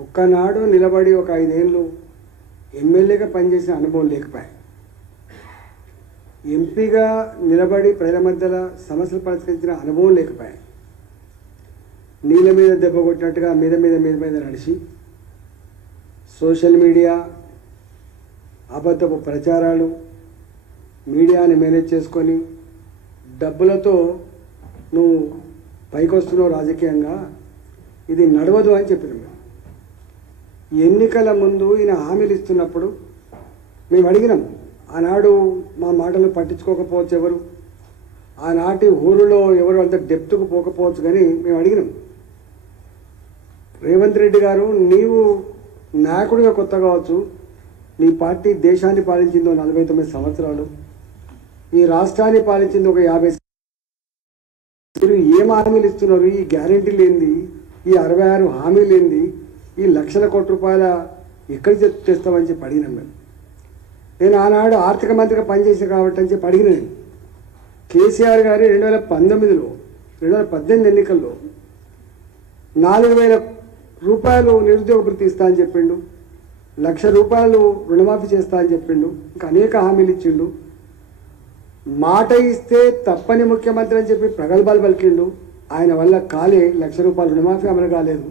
ఒక్కనాడు నిలబడి ఒక 5 ఏళ్ళు ఎమ్మెల్యేగా పనిచేసిన అనుభవం లేకపోయా. ఎంపీగా నిలబడి ప్రజల మధ్యలో సమస్యలు పరిష్కరించిన అనుభవం లేకపోయా. నీళ్ళ మీద దెబ్బ కొట్టినట్టుగా మీద మీద మీద మీద నడిచి సోషల్ మీడియా, అబద్ధపు ప్రచారాలు, మీడియాని మేనేజ్ చేసుకొని డబ్బులతో నువ్వు పైకొస్తున్నావు రాజకీయంగా, ఇది నడవదు అని చెప్పినాం. ఎన్నికల ముందు ఈయన హామీలు ఇస్తున్నప్పుడు మేము అడిగినాం. ఆనాడు మా మాటలు పట్టించుకోకపోవచ్చు ఎవరు, ఆనాటి ఊరిలో ఎవరు అంత డెప్త్కు పోకపోవచ్చు, కానీ మేము అడిగినాం, రేవంత్ రెడ్డి గారు నీవు నాయకుడిగా కొత్త కావచ్చు, నీ పార్టీ దేశాన్ని పాలించిందో 49 సంవత్సరాలు, ఈ రాష్ట్రాన్ని పాలించింది ఒక 50. మీరు ఏం హామీలు ఇస్తున్నారు? ఈ గ్యారెంటీలు ఏంది? ఈ 66 హామీలు ఏంది? ఈ లక్షల కోట్ల రూపాయల ఎక్కడి తెస్తామని చెప్పి అడిగినాం. నేను ఆనాడు ఆర్థిక మంత్రిగా పనిచేసాను కాబట్టి అని చెప్పి అడిగిన. నేను కేసీఆర్ గారి 2018 ఎన్నికల్లో 4,000 రూపాయలు నిరుద్యోగ భృతి ఇస్తా అని చెప్పిండు, 1,00,000 రూపాయలు రుణమాఫీ చేస్తా అని చెప్పిండు, ఇంకా అనేక హామీలు ఇచ్చిండు. మాట ఇస్తే తప్పని ముఖ్యమంత్రి అని చెప్పి ప్రగల్భాలు పలికిండు. ఆయన వల్ల కాలే 1,00,000 రూపాయలు రుణమాఫీ అమలు కాలేదు,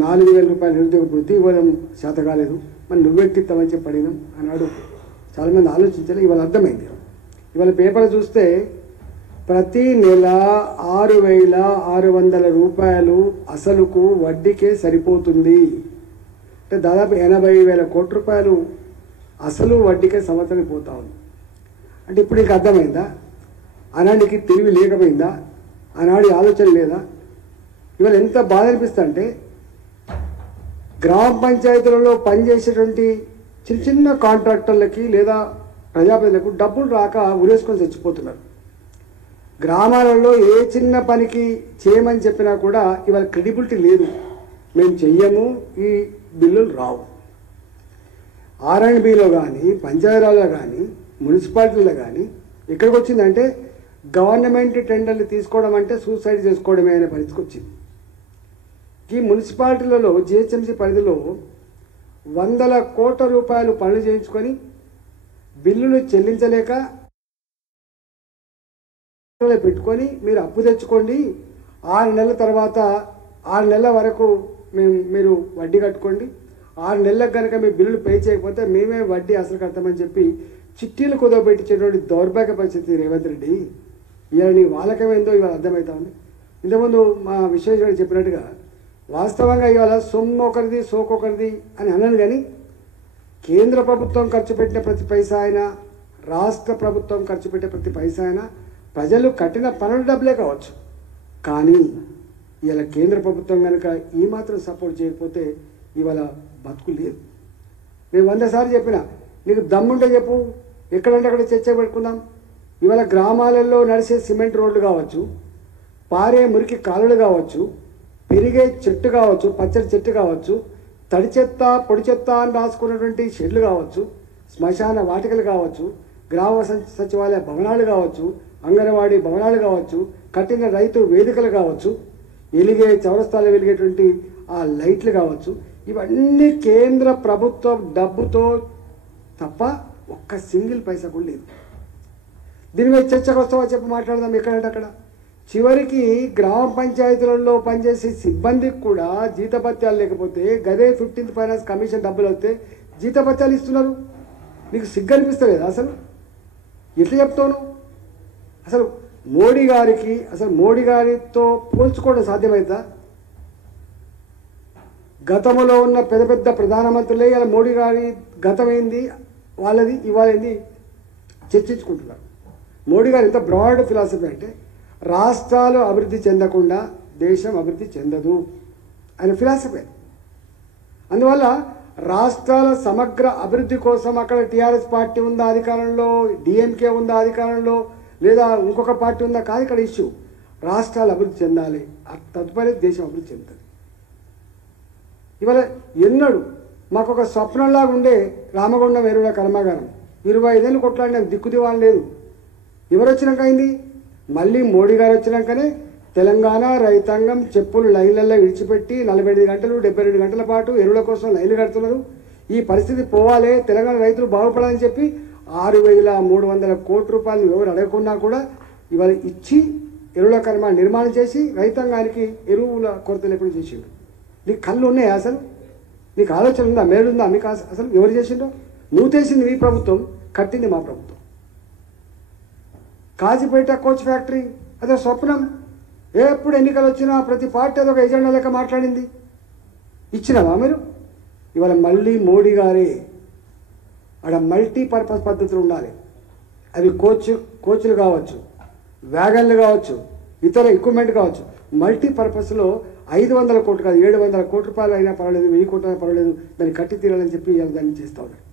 4,000 రూపాయలు నిరుద్యోగ భృతి ఇవ్వడం చేత కాలేదు. మరి నువ్వెట్టిస్తామని చెప్పి అడిగినాం. ఆనాడు చాలామంది ఆలోచించాలి. ఇవాళ అర్థమైంది. ఇవాళ పేపర్ చూస్తే ప్రతి నెల 6,600 రూపాయలు అసలుకు వడ్డీకే సరిపోతుంది. అంటే దాదాపు 80,000 కోట్ల రూపాయలు అసలు వడ్డీకే సంవత్సరానికి పోతా ఉంది. అంటే ఇప్పుడు నీకు అర్థమైందా? ఆనాడికి తెలివి లేకపోయిందా? ఆనాడి ఆలోచన లేదా? ఇవాళ ఎంత బాధ అనిపిస్తా అంటే గ్రామ పంచాయతీలలో పనిచేసేటువంటి చిన్న చిన్న కాంట్రాక్టర్లకి లేదా ప్రజాప్రతినిధులకు డబ్బులు రాక ఉరేసుకొని చచ్చిపోతున్నారు. గ్రామాలలో ఏ చిన్న పనికి చేయమని చెప్పినా కూడా ఇవాళ క్రెడిబిలిటీ లేదు. మేము చెయ్యము, ఈ బిల్లులు రావు. R&Bలో కానీ, పంచాయతీరాజ్లో కానీ, మున్సిపాలిటీలో కానీ ఎక్కడికి వచ్చిందంటే గవర్నమెంట్ టెండర్లు తీసుకోవడం అంటే సూసైడ్ చేసుకోవడమే అనే పరిస్థితికి వచ్చింది. ఈ మున్సిపాలిటీలలో GHMC పరిధిలో 100 కోట్ల రూపాయలు పనులు చేయించుకొని బిల్లులు చెల్లించలేక పెట్టుకొని మీరు అప్పు తెచ్చుకోండి, 6 నెలల తర్వాత 6 నెలల వరకు మీరు వడ్డీ కట్టుకోండి, 6 నెలలకు కనుక మీ బిల్లులు పే చేయకపోతే మేమే వడ్డీ అసలు కడతామని చెప్పి చిట్టీలు కుదవబెట్టించేటువంటి దౌర్భాగ్య పరిస్థితి రేవంత్ రెడ్డి. ఇవాళ నీ వాళ్ళకమేందో ఇవాళ అర్థమవుతా ఉంది. ఇంతకుముందు మా విశ్వేశ్వరుడు చెప్పినట్టుగా వాస్తవంగా ఇవాళ సొమ్ము ఒకరిది సోకొకరిది అని అన్నాను, కానీ కేంద్ర ప్రభుత్వం ఖర్చు పెట్టిన ప్రతి పైసా అయినా, రాష్ట్ర ప్రభుత్వం ఖర్చు పెట్టే ప్రతి పైసా అయినా ప్రజలు కట్టిన పనుల డబ్బులే కావచ్చు. కానీ ఇవాళ కేంద్ర ప్రభుత్వం కనుక ఈ మాత్రం సపోర్ట్ చేయకపోతే ఇవాళ బతుకు లేదు. నేను 100 సార్లు చెప్పిన, నీకు దమ్ముంటే చెప్పు, ఎక్కడంటే అక్కడ చర్చ పెట్టుకుందాం. ఇవాళ గ్రామాలలో నడిచే సిమెంట్ రోడ్లు కావచ్చు, పారే మురికి కాలువలు కావచ్చు, పెరిగే చెట్టు కావచ్చు, పచ్చడి చెట్టు కావచ్చు, తడి చెత్త పొడి చెత్త అని రాసుకున్నటువంటి షెడ్లు కావచ్చు, శ్మశాన వాటికలు కావచ్చు, గ్రామ సచివాలయ భవనాలు కావచ్చు, అంగన్వాడీ భవనాలు కావచ్చు, కట్టిన రైతు వేదికలు కావచ్చు, వెలిగే చౌరస్తాలు వెలిగేటువంటి ఆ లైట్లు కావచ్చు, ఇవన్నీ కేంద్ర ప్రభుత్వం డబ్బుతో తప్ప ఒక్క సింగిల్ పైసా కూడా లేదు. దీని మీద చర్చకు వస్తావా చెప్పి మాట్లాడదాం. ఎక్కడంటే అక్కడ చివరికి గ్రామ పంచాయతీలలో పనిచేసే సిబ్బందికి కూడా జీతభత్యాలు లేకపోతే గదే 15th ఫైనాన్స్ కమిషన్ డబ్బులు వస్తే జీతభత్యాలు ఇస్తున్నారు. నీకు సిగ్గు అనిపిస్తలేదు? అసలు ఎట్లా చెప్తాను? అసలు మోడీ గారితో పోల్చుకోవడం సాధ్యమవుతా? గతంలో ఉన్న పెద్ద పెద్ద ప్రధానమంత్రులే ఇలా మోడీ గారి గతం ఏంది, వాళ్ళది ఇవాళ ఏంది చర్చించుకుంటున్నారు. మోడీ గారు ఎంత బ్రాడ్ ఫిలాసఫీ అంటే రాష్ట్రాలు అభివృద్ధి చెందకుండా దేశం అభివృద్ధి చెందదు అనే ఫిలాసఫీ. అందువల్ల రాష్ట్రాల సమగ్ర అభివృద్ధి కోసం అక్కడ టీఆర్ఎస్ పార్టీ ఉందా అధికారంలో, DMK ఉందా అధికారంలో, లేదా ఇంకొక పార్టీ ఉందా కాదు ఇక్కడ ఇష్యూ. రాష్ట్రాలు అభివృద్ధి చెందాలి, తదుపరి దేశం అభివృద్ధి చెందుతుంది. ఇవాళ ఎన్నడు మాకు ఒక స్వప్నంలాగా ఉండే రామగుండం ఎరువుల కర్మాగారం 25 ఏళ్ళు కొట్లాడినా దిక్కుదివాని లేదు. ఎవరు వచ్చినాక అయింది? మళ్ళీ మోడీ గారు వచ్చినాకనే తెలంగాణ రైతాంగం చెప్పులు లైన్లలో విడిచిపెట్టి 45 గంటలు 72 గంటల పాటు ఎరువుల కోసం లైన్లు కడుతున్నారు. ఈ పరిస్థితి పోవాలి, తెలంగాణ రైతులు బాగుపడాలని చెప్పి 6,300 కోట్ల రూపాయలు ఎవరు అడగకున్నా కూడా ఇవాళ ఇచ్చి ఎరువుల కర్మ నిర్మాణం చేసి రైతాంగానికి ఎరువుల కొరత లేకుండా చేసిండు. నీకు కళ్ళు ఉన్నాయా అసలు? నీకు ఆలోచన ఉందా? మేలుందా మీకు? అసలు ఎవరు చేసిండో? నువ్వు చేసింది మీ ప్రభుత్వం, కట్టింది మా ప్రభుత్వం. కాజీపేట కోచ్ ఫ్యాక్టరీ అదే స్వప్నం. ఎప్పుడు ఎన్నికలు వచ్చినా ప్రతి పార్టీ అదొక ఎజెండా లెక్క మాట్లాడింది. ఇచ్చినావా మీరు? ఇవాళ మళ్ళీ మోడీ గారే అక్కడ మల్టీపర్పస్ పద్ధతులు ఉండాలి. అవి కోచ్లు కావచ్చు, వ్యాగన్లు కావచ్చు, ఇతర ఎక్విప్మెంట్ కావచ్చు. మల్టీపర్పస్లో 500 కోట్లు కాదు 700 కోట్ల రూపాయలు అయినా పర్వాలేదు, 1000 కోట్లు అయినా పర్వాలేదు, దాన్ని కట్టి తీరాలని చెప్పి దాన్ని చేస్తూ ఉన్నారు.